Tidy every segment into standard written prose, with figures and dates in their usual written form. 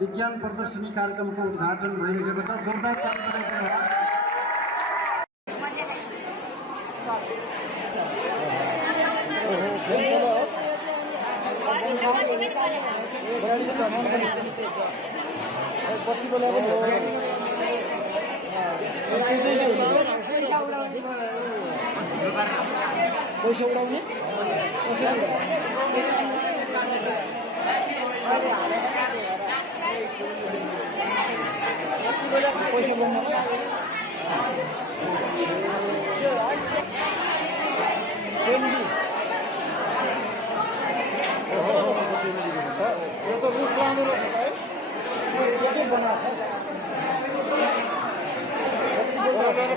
विज्ञान प्रदर्शनी कार्यक्रमको उद्घाटन भइरहेको छ। जोरदार ताली बजाइदिनुहोस्। पैसा उडाउने पैसा बोल्नु यो त रुख लाउनु रहेछ है के बनाएको छ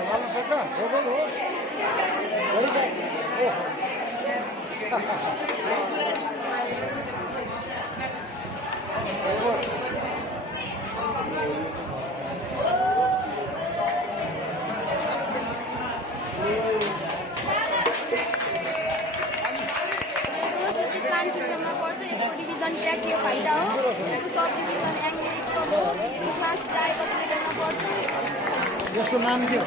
फाल्नु सक्छ हो डिभिजन ट्र्याक यो फाइदा हो। सब डिभिजन एङ्ग्लिसको हो। क्लास ड्राइभर डिभिजनमा पर्छ। यसको नाम के हो?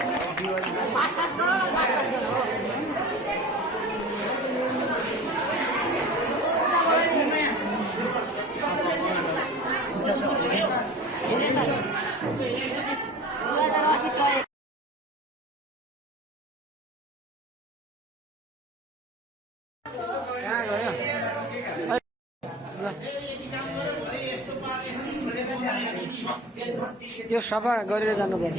त्यो सफा गरेर जानुपर्छ।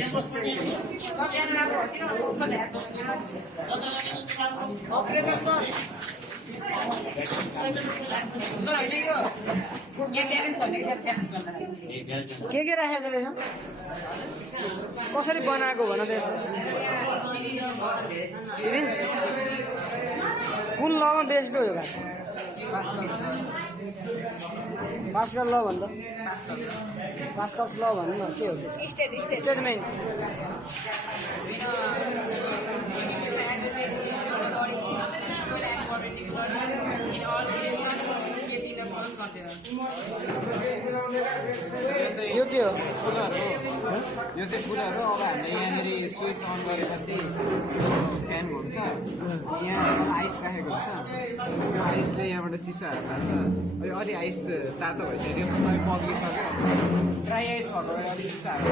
के राखेको रहेछ? कसरी बनाएको भन त यसो? सिरिन्ज कुन लमा बेच्नु हो? पास्कल ल भन्दा पास्कल ल भन्नु न के हो? स्टेटमेन्ट यो के हो? कुलर हो। यो चाहिँ कुलर हो। अब हामीले यहाँनिर स्विच अन गरेपछि फ्यान घुम्छ। यहाँ आइस राखेको हुन्छ। त्यो आइसले यहाँबाट चिसोहरू फाल्छ। अलि आइस तातो भइसक्यो। सबै पग्लिसक्यो। ड्राई आइस भएको अलिक चिसोहरू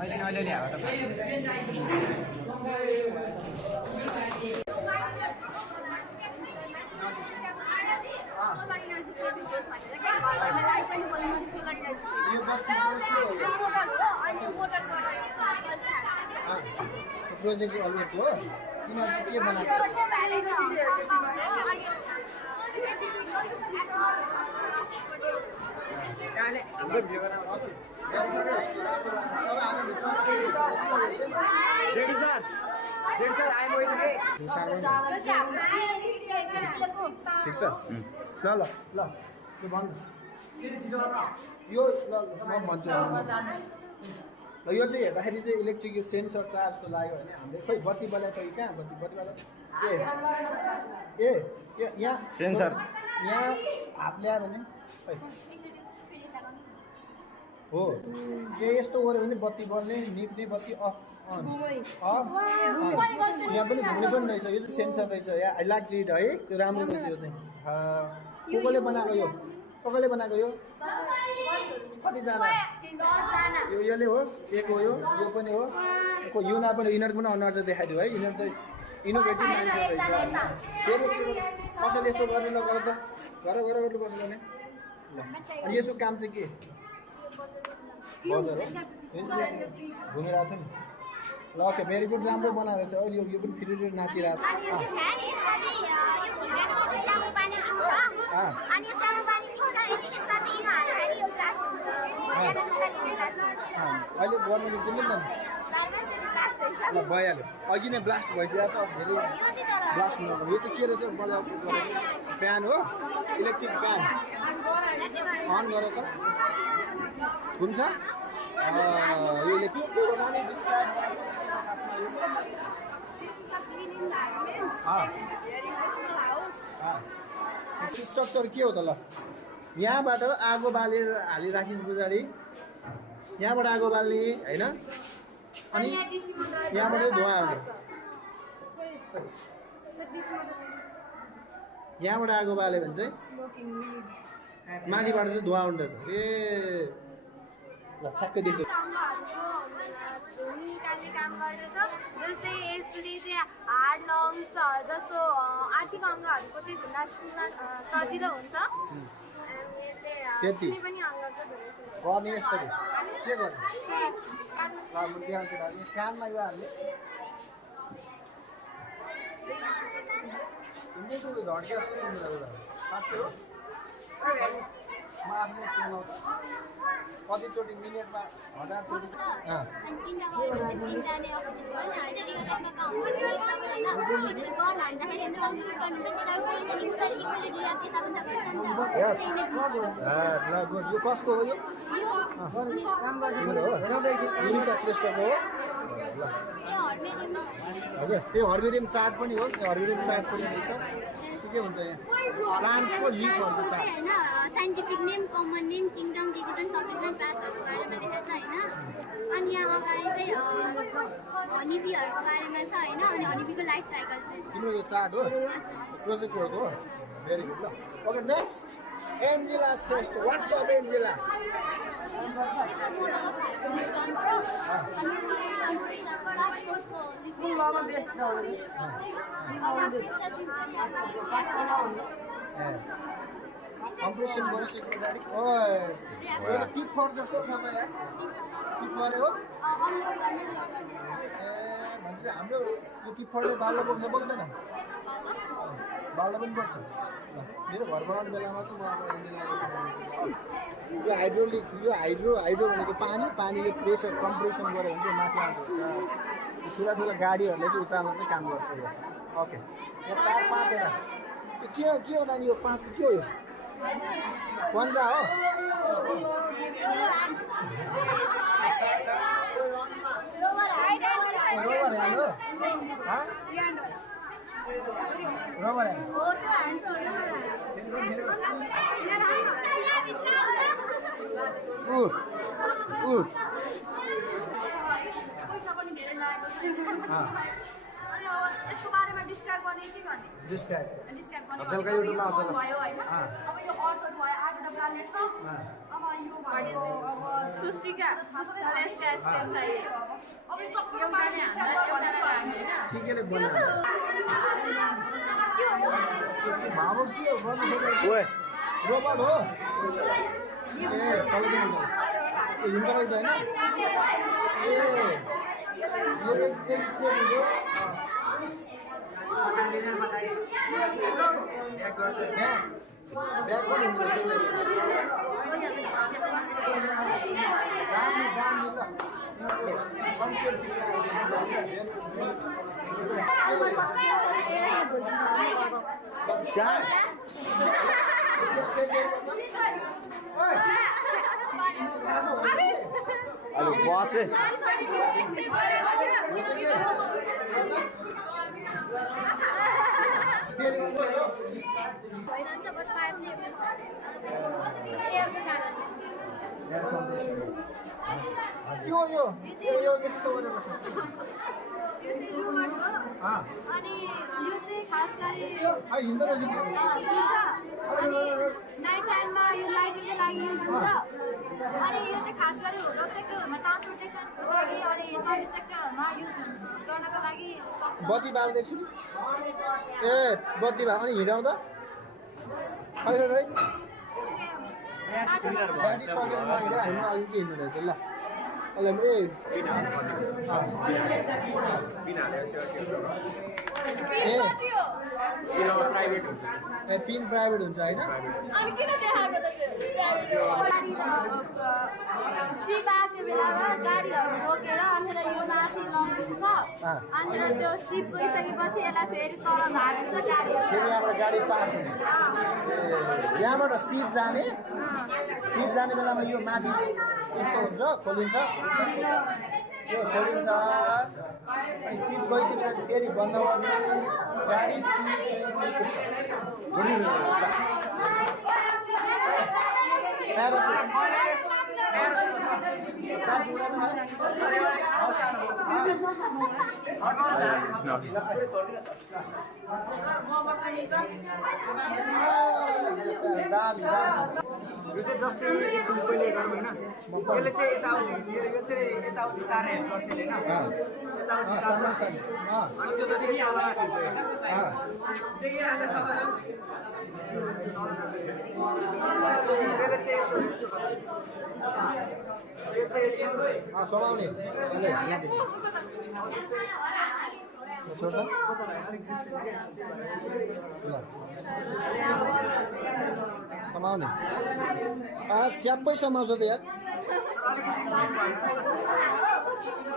अहिले अलिअलि हावा त प्रोजेक्ट अलरेडी हो। यिनीहरू के बनाएको? ठिक छ ल ल ल यो भन्नु यो ल म भन्छु ल। यो चाहिँ हेर्दाखेरि चाहिँ इलेक्ट्रिक सेन्सर चार्ज जस्तो लाग्यो भने हामीले खोइ बत्ती बल्यो त कहाँ बत्ती बल्यो ए यहाँ सेन्सर यहाँ हात ल्यायो भने हो ए यस्तो गऱ्यो भने बत्ती बल्ने निप्ने बत्ती अफ अन अफ यहाँ पनि घुम्ने पनि रहेछ। यो चाहिँ सेन्सर रहेछ। यहाँ आई लाइक इट है। राम्रो रहेछ यो चाहिँ। कसले बनाएको यो? कसले बनाएको यो? कतिजना? यो यसले हो। एक हो यो पनि हो। युना पनि यिनीहरूको पनि अनुहार चाहिँ देखाइदियो है। यिनीहरू त इनोभेटिभ मान्छे रहेछ। फेरि कसैले यस्तो गर्ने ल गर त गर कसो गर्ने ल। अनि यसको काम चाहिँ के? बजार हो। घुमेर आएको थियो नि ल। Okay very good. राम्रो बनाएको रहेछ। अहिले यो पनि फेरि नाचिरहेको अहिले गर्ने चाहिँ मिल्दैन ल। भइहाल्यो। अघि नै ब्लास्ट भइसकेको छ। फेरि ब्लास्ट नगर्नु। यो चाहिँ के रहेछ? बजाएको फ्यान हो। इलेक्ट्रिक फ्यान अन गरेर त घुम्छ। यो इलेक्ट्रिक स्ट्रक्चर के हो त ल? यहाँबाट आगो बालेर हालिराखिस् पछाडि यहाँबाट आगो बाल्ने होइन अनि यहाँबाट धुवा आउने यहाँबाट आगो बाल्यो भने चाहिँ माथिबाट चाहिँ धुवा उठ्दछ ए ल ठ्याक्कै देख्छु निकाल्ने काम गर्दछ जस्तै यसले चाहिँ हार्ड लङ्स जस्तो आर्थिक अङ्गहरूको चाहिँ धुन सजिलो हुन्छ त्यति कुनै पनि अङ्ग चाहिँ गर्ने यसरी के गर्ने कानमा यो हाल्ने झड्के साँच्चै हो म आफ्नै सुनाउँछु कतिचोटि मिनेटमा 1000 चोटि यस ल गुड यो कसको हो यो श्रेष्ठको हो ल हजुर यो हर्बेरियम चार्ट पनि हो हर्बेरियम चार्ट पनि रहेछ के हुन्छ यहाँ प्लान्ट्सको लिफहरूको चार्ट हैन scientific name common name kingdom division subdivision क्लासहरुको बारेमा लेखेको छ हैन अनि यहाँ अगाडि चाहिँ हनीबीहरुको बारेमा छ हैन अनि हनीबीको लाइफ साइकल चाहिँ तिम्रो यो चार्ट हो प्रोजेक्ट वर्क हो भेरी गुड ल okay next Angela Shrestha what's up Angela compression गरिसके पछाडि यो त टिप फर जस्तो छ त यार टिप फर हो भन्छ हाम्रो यो टिप फरले बाल्न बोक्छ बोक्दैन बाल्न पनि बोक्छ ल मेरो घर बनाउने बेलामा चाहिँ म अब यो हाइड्रो भनेको पानीले प्रेसर कम्प्रेसन गऱ्यो भने चाहिँ माथि आउँछ ठुला गाडीहरूले चाहिँ उचाल्न चाहिँ काम गर्छ यो ओके यहाँ 4-5 वटा यो के हो नानी यो 5 के हो यो पन्जा हो रोबर ह्यान्ड हो रोबर ह्यान्ड यसको बारेमा डिस्क्राइब गर्ने के गर्ने डिस्क्राइब बेलुका युट्युबमा आउँछ भयो हैन अब यो अर्थ भयो 8 वटा प्लानेट छ अब यो भयो अब सुस्तिका सेलेस्टियल सिस्टम चाहिँ अब यो सबै एउटाले एउटा हैन ठिकैले बोल्नु भाव के हो भन्नु खोजेको ओए रोबोट हो ए तल देख्नु ए हिँड्दो रहेछ हैन ए यो एक स्टेप हो ब्याक पनि हेलो बस है भइरहन्छ बट पाइप चाहिँ एउटा छ एयरको कारणले यो यस्तो गरेको छ यो चाहिँ रोबोट हो अनि यो चाहिँ खास गरी हिँड्दो रहेछ अनि नाइट टाइममा यो लाइटिङको लागि युज हुन्छ अनि यो चाहिँ खास गरी होटल सेक्टरहरूमा ट्रान्सपोर्टेसनको लागि अनि सर्भिस सेक्टरहरूमा युज गर्नको लागि बत्ती बाल्दैछु नि ए बत्ती बाल अनि हिँडाउँदा खै गाडी सकेर नहिँड्दा हामीमा अलिक चाहिँ हिँड्नु रहेछ ल ए पिन प्राइभेट हुन्छ होइन अनि किन देखाएको त त्यो सिप आएको बेलामा गाडीहरू रोकेर अनि यो माथि लगिन्छ अनि त्यो सिप गइसकेपछि यसलाई फेरि तल झारिन्छ गाडीहरू फेरि यहाँबाट गाडी पास हुने ए यहाँबाट सिप जाने बेलामा यो माथि यस्तो हुन्छ खोलिन्छ यो खोलिन्छ अनि सिप गइसकेपछि फेरि बन्द गर्ने गाडी यो चाहिँ जस्तै एकछिन पहिले गरौँ होइन यसले चाहिँ यताउति यो चाहिँ यताउति सार्ने गर्छ होइन यताउति सार्छ अनि त्यो त देखिहाल्छ यसले चाहिँ यसो यो चाहिँ यसो समाउने समाउने च्याप्पै समाउँछ त यार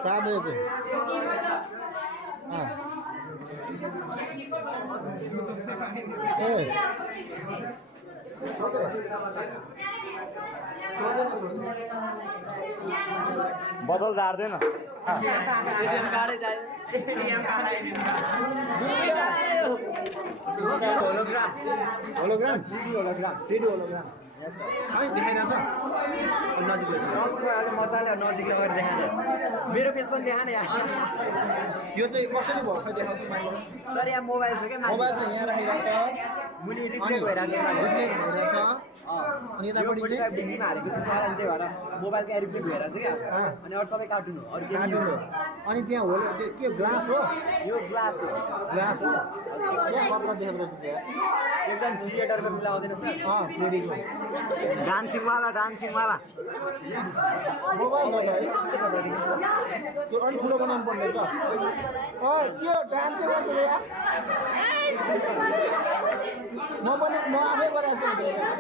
सार्ने चाहिँ ए बदल झार्दैन होलोग्राम 3D होलोग्राम हामी देखाइरहेछ नजिक मजाले नजिकले गएर देखाएँ मेरो पेज पनि देखाएँ यहाँ यो चाहिँ कसरी भयो खै देखाउनु माइक सर यहाँ मोबाइल छ क्या मोबाइल चाहिँ यहाँ राखेको छ मुनि रिफ्लेक्ट भइरहेको छ अनि यतापट्टि चाहिँ डिग्रीमा हालेको छ अनि त्यही भएर मोबाइलको यहाँ रिफ्लेक्ट भइरहेको छ क्या अनि अरू सबै कार्टुन हो अरू कार्टुन हो अनि त्यहाँ होल के ग्लास हो यो ग्लास हो यहाँ कपडा देखेको छ एकदम थिएटरको मिलाउँदैन सर डान्सिङवाला मोबाइल छ है त्यो अनि ठुलो बनाउनु पर्ने छ के डान्स गर्नु यार म आफै गराएको छु यार